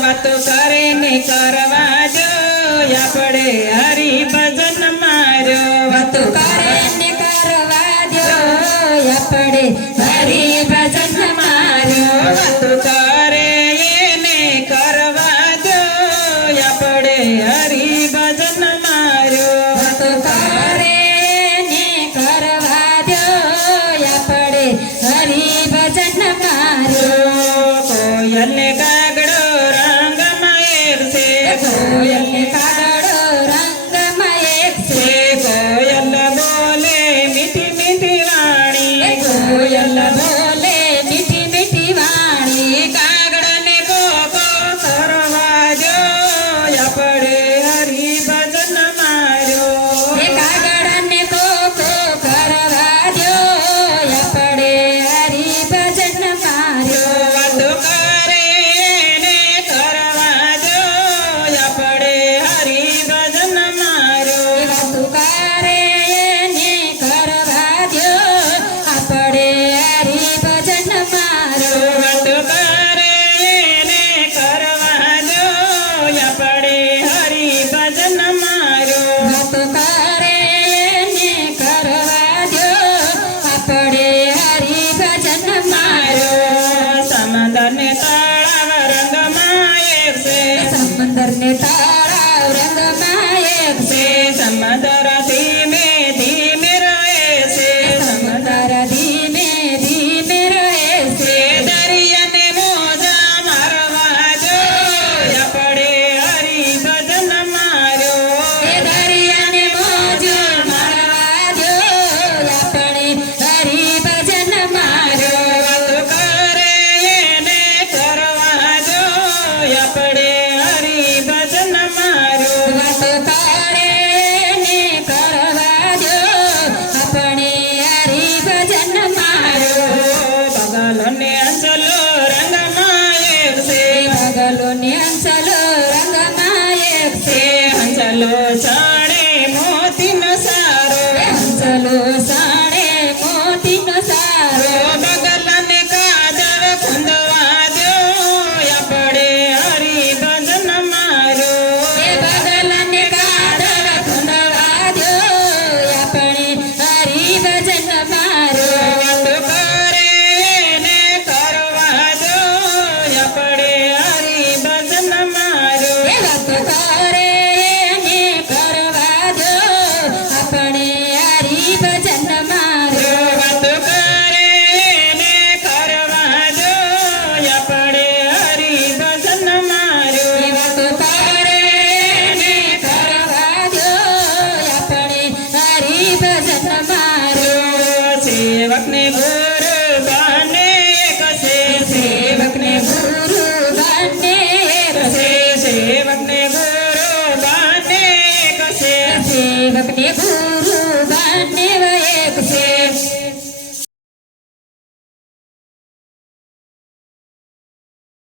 વાતો કરે ને કરવા જો આપણે હરિભજન માર્યો વાતો કરે ને કરવા દો આપણે હરિભજન માર્યો વાતો કરે એને કરવા દો આપણે હરિભજન માર્યો વાતો કરે ને કરવા દો આપણે હરિભજન માર્યો કોયલને કાગડો રંગમાં એક છે કોયલને કાગડો રંગમાં એક છે કોયલ બોલે મીઠી મીઠી વાણી કોયલ બોલે મીઠી મીઠી વાણી કાગડાને કોકો કરવા જો આપણે હરિભજન માર્યો કાગડાને કોકો કરવા દો આપણે હરિભજન માર્યો વાતો કરે ને કરવા જો આપણે હરિભજન માર્યો વાતો કરે ને કરવા દો આપણે હરિભજન માર્યો વાતો કરે ને કરવા જો આપણે હરિભજન માર્યો વાતો કરે ને કરવા દો આપણે હરિભજન માર્યો સમંદરને તળાવ રંગમાં એક છે સમંદરને તાળાવ રંગમાં એક છે સમંદર ધીમે ધીમે રહે છે સમંદર ધીમે ધીમે રહે છે દરિયાને મોજા મારવા જો આપણે હરિભજન માર્યો એ દરિયાને મોજો મારવા દો આપણે હરિભજન માર્યો વાતો કરે એને કરવા જો આપણે હરિભજન માર્યો વાતો કરે ને કરવા દો આપણે હરિભજન માર્યો બગલોને અંચલો રંગમાં એક છે પગલોને અંચલો રંગમાં એક છે અંચલો ચાણે મોતીનો સારો અંચલો સાડે મોતીનો સારો બગલને કાજળ ખુંદવા દો આપણે હરિભજન માર્યો એ બગલને કાદળ ખુંદવા દો આપણે હરિભજન માર્યો વાતો કરે ને કરવા દો આપણે હરિભજન માર્યો એ વાતો કરે ને કરવા દો આપણે હરિભજન માર્યો વાતો કરે ને કરવા દો આપણે હરિભજન માર્યો એ વાતો કરે ને કરવા દો આપણે હરિભજન માર્યો સેવકને ગુરુ બને એક છે સેવકને ગુરુ બને એક છે સેવકને ગુરુ બને એક છે સેવકને ગુરુ બને એક છે